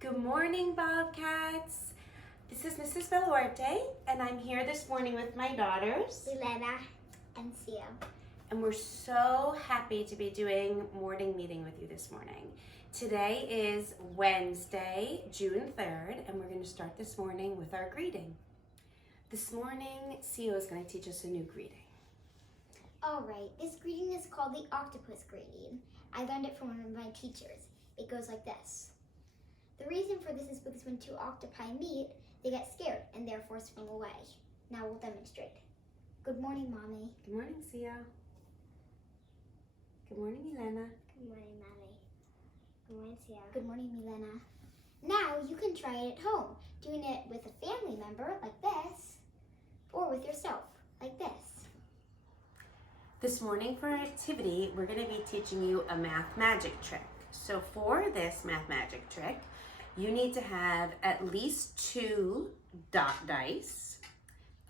Good morning, Bobcats. This is Mrs. Baluarte, and I'm here this morning with my daughters, Elena and Sia. and we're so happy to be doing morning meeting with you this morning. Today is Wednesday, June 3rd, and we're going to start this morning with our greeting. This morning, Sia is going to teach us a new greeting. All right, this greeting is called the octopus greeting. I learned it from one of my teachers. It goes like this. The reason for this is because when two octopi meet, they get scared and therefore swim away. Now we'll demonstrate. Good morning, Mommy. Good morning, Sia. Good morning, Elena. Good morning, Mommy. Good morning, Sia. Good morning, Milena. Now you can try it at home, doing it with a family member like this, or with yourself like this. This morning for our activity, we're going to be teaching you a math magic trick. So for this math magic trick, you need to have at least 2 dot dice,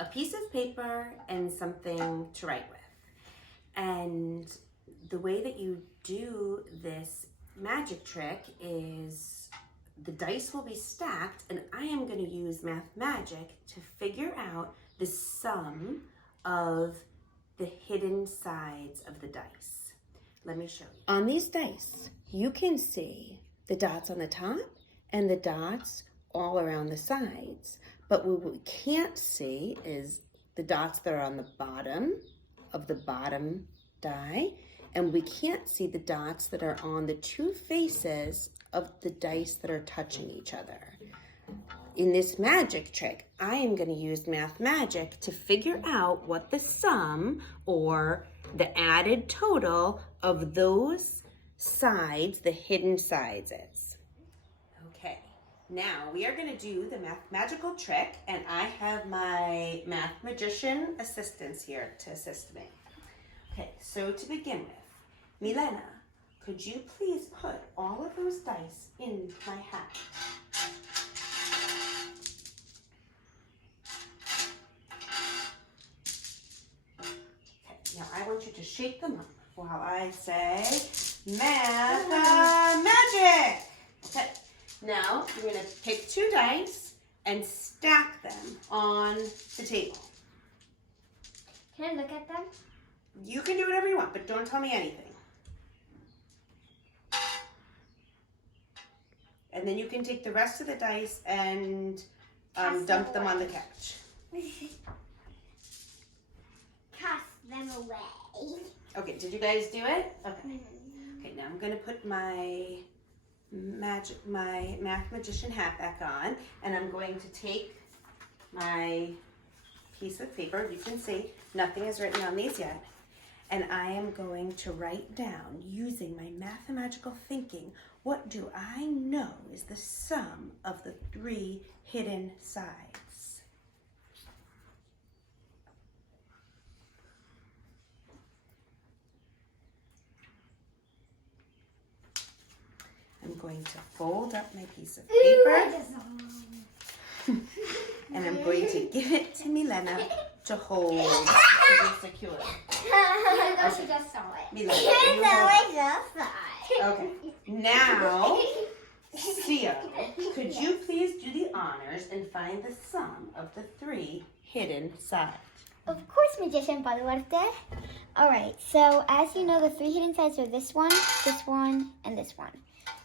a piece of paper, and something to write with. And the way that you do this magic trick is the dice will be stacked, and I am going to use math magic to figure out the sum of the hidden sides of the dice. Let me show you. On these dice, you can see the dots on the top and the dots all around the sides. But what we can't see is the dots that are on the bottom of the bottom die, and we can't see the dots that are on the 2 faces of the dice that are touching each other. In this magic trick, I am going to use math magic to figure out what the sum or the added total of those sides, the hidden sides, is. Okay, now we are going to do the magical trick, and I have my math magician assistants here to assist me. Okay, so to begin with, Milena, could you please put all of those dice in my hat? Now I want you to shake them up while I say math magic. Okay, now you're going to pick 2 dice and stack them on the table. Can I look at them? You can do whatever you want, but don't tell me anything. And then you can take the rest of the dice and dump them on the couch. Cast them away. Okay, did you guys do it? Okay. Okay, now I'm going to put my math magician hat back on, and I'm going to take my piece of paper. You can see nothing is written on these yet. And I am going to write down, using my mathematical thinking, what do I know is the sum of the 3 hidden sides. I'm going to fold up my piece of paper, and I'm going to give it to Milena to hold to be secure. She just saw it. Milena, you hold. Okay, now, Sia, could you please do the honors and find the sum of the 3 hidden sides? Of course, Magician Baluarte. Alright, so as you know, the 3 hidden sides are this one, and this one.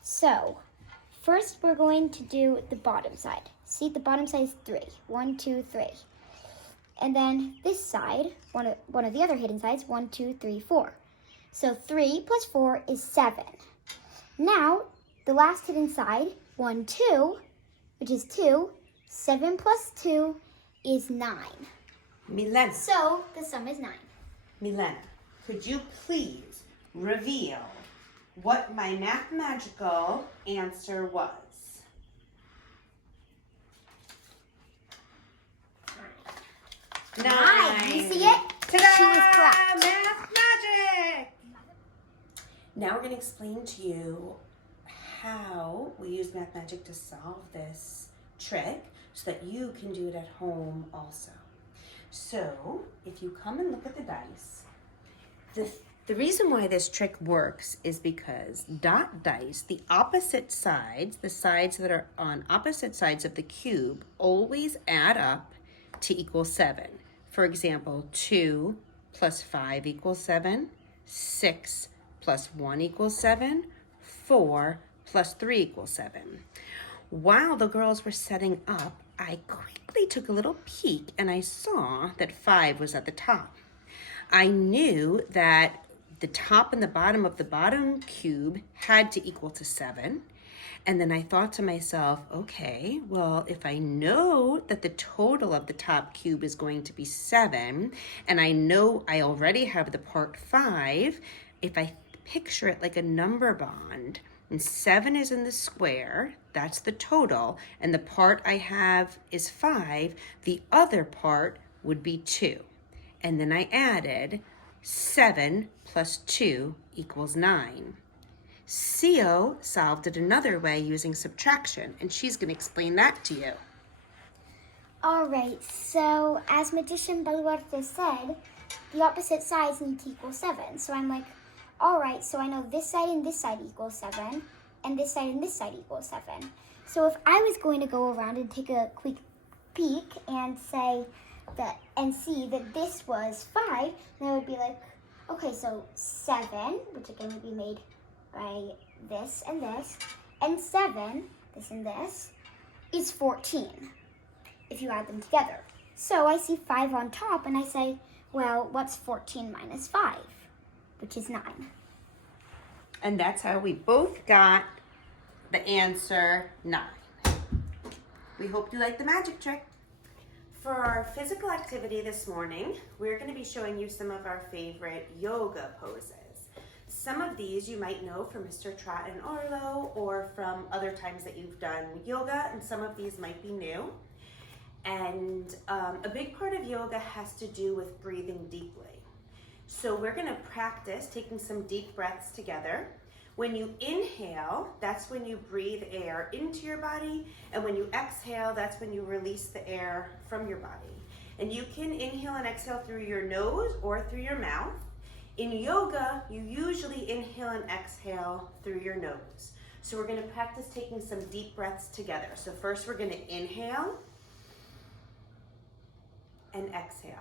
So, first we're going to do the bottom side. See, the bottom side is 3. 1, 2, 3. And then this side, one of the other hidden sides, 1, 2, 3, 4. So 3 plus 4 is 7. Now, the last hidden side, 1, 2, which is 2. 7 plus 2 is 9. Milena. So, the sum is 9. Milena, could you please reveal what my mathematical answer was? 9. You see it? Ta-da! She was correct. Math magic! Now we're going to explain to you how we use math magic to solve this trick so that you can do it at home also. So, if you come and look at the dice, The reason why this trick works is because dot dice, the opposite sides, the sides that are on opposite sides of the cube, always add up to equal 7. For example, 2 plus 5 equals 7, 6 plus 1 equals 7, 4 plus 3 equals 7. While the girls were setting up, I quickly took a little peek and I saw that 5 was at the top. I knew that the top and the bottom of the bottom cube had to equal to 7. And then I thought to myself, okay, well, if I know that the total of the top cube is going to be 7, and I know I already have the part 5, if I picture it like a number bond, and 7 is in the square, that's the total, and the part I have is 5, the other part would be 2. And then I added 7 plus 2 equals 9. Sio solved it another way using subtraction, and she's going to explain that to you. All right, so as Magician Baluarte said, the opposite sides need to equal 7. So I'm like, all right, so I know this side and this side equals 7, and this side and this side equals 7. So if I was going to go around and take a quick peek and say that and see that this was 5, then I would be like, okay, so 7, which again would be made by this, and 7, this and this, is 14 if you add them together. So I see 5 on top and I say, well, what's 14 minus 5? Which is 9. And that's how we both got the answer 9. We hope you like the magic trick. For our physical activity this morning, we're going to be showing you some of our favorite yoga poses. Some of these you might know from Mr. Trot and Arlo or from other times that you've done yoga, and some of these might be new. And a big part of yoga has to do with breathing deeply. So we're going to practice taking some deep breaths together. When you inhale, that's when you breathe air into your body, and when you exhale, that's when you release the air from your body. And you can inhale and exhale through your nose or through your mouth. In yoga, you usually inhale and exhale through your nose. So we're going to practice taking some deep breaths together. So first we're going to inhale and exhale.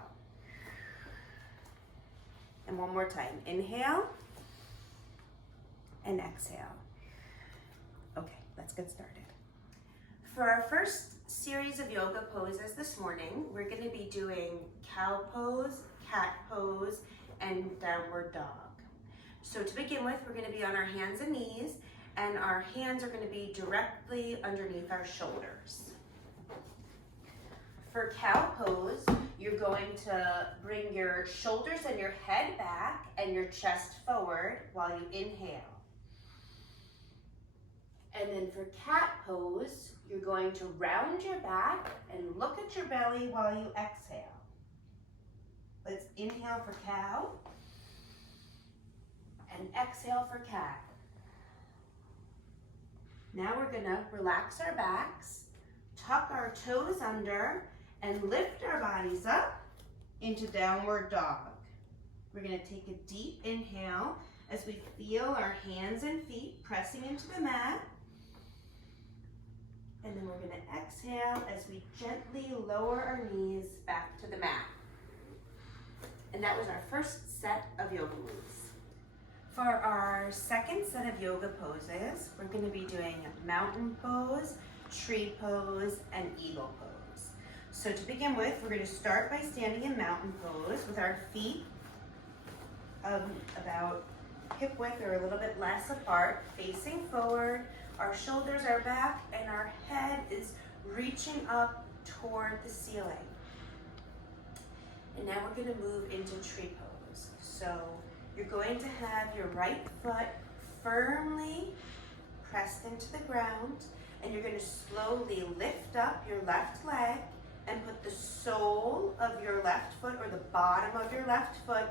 And one more time, inhale and exhale. Okay, let's get started. For our first series of yoga poses this morning, we're going to be doing cow pose, cat pose, and downward dog. So to begin with, we're going to be on our hands and knees, and our hands are going to be directly underneath our shoulders. For cow pose, you're going to bring your shoulders and your head back and your chest forward while you inhale. And then for cat pose, you're going to round your back and look at your belly while you exhale. Let's inhale for cow and exhale for cat. Now we're going to relax our backs, tuck our toes under, and lift our bodies up into downward dog. We're going to take a deep inhale as we feel our hands and feet pressing into the mat. And then we're going to exhale as we gently lower our knees back to the mat. And that was our first set of yoga moves. For our second set of yoga poses, we're going to be doing mountain pose, tree pose, and eagle pose. So to begin with, we're going to start by standing in mountain pose with our feet about hip width or a little bit less apart, facing forward. Our shoulders are back and our head is reaching up toward the ceiling. And now we're going to move into tree pose. So you're going to have your right foot firmly pressed into the ground, and you're going to slowly lift up your left leg and put the sole of your left foot or the bottom of your left foot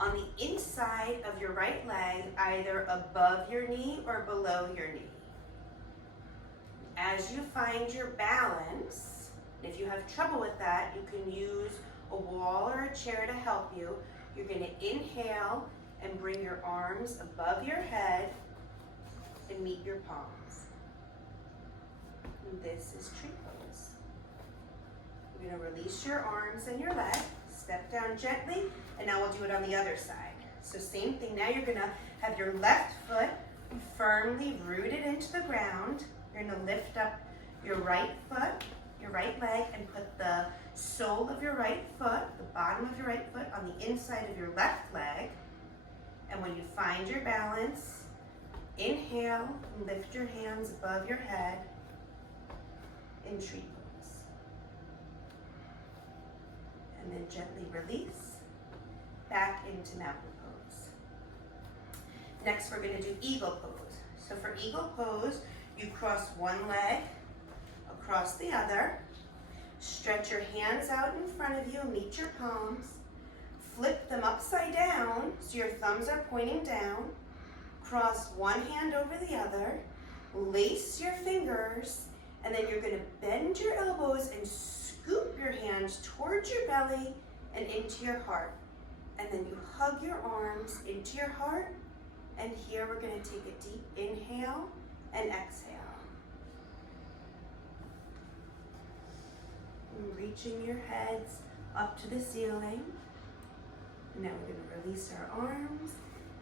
on the inside of your right leg, either above your knee or below your knee. As you find your balance, if you have trouble with that, you can use a wall or a chair to help you. You're going to inhale and bring your arms above your head and meet your palms. And this is tree pose. You're gonna release your arms and your leg, step down gently, and now we'll do it on the other side. So same thing, now you're gonna have your left foot firmly rooted into the ground. You're gonna lift up your right foot, your right leg, and put the sole of your right foot, the bottom of your right foot, on the inside of your left leg. And when you find your balance, inhale and lift your hands above your head in tree pose. And then gently release back into mountain pose. Next, we're gonna do eagle pose. So for eagle pose, you cross one leg across the other. Stretch your hands out in front of you, meet your palms. Flip them upside down so your thumbs are pointing down. Cross one hand over the other. Lace your fingers, and then you're gonna bend your elbows and scoop your hands towards your belly and into your heart. And then you hug your arms into your heart. And here we're gonna take a deep inhale and exhale. And reaching your heads up to the ceiling. And now we're gonna release our arms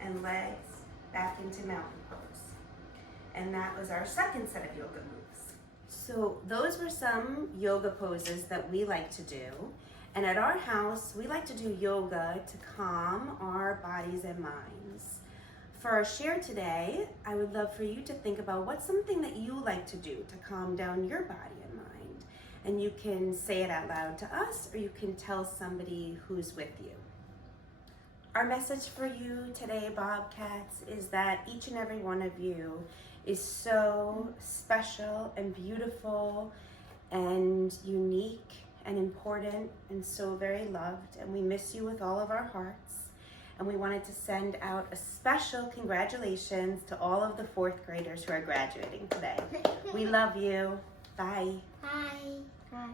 and legs back into mountain pose. And that was our second set of yoga moves. So those were some yoga poses that we like to do. And at our house, we like to do yoga to calm our bodies and minds. For our share today, I would love for you to think about what's something that you like to do to calm down your body and mind. And you can say it out loud to us, or you can tell somebody who's with you. Our message for you today, Bobcats, is that each and every one of you is so special and beautiful and unique and important and so very loved. And we miss you with all of our hearts. And we wanted to send out a special congratulations to all of the 4th graders who are graduating today. We love you. Bye. Bye. Bye.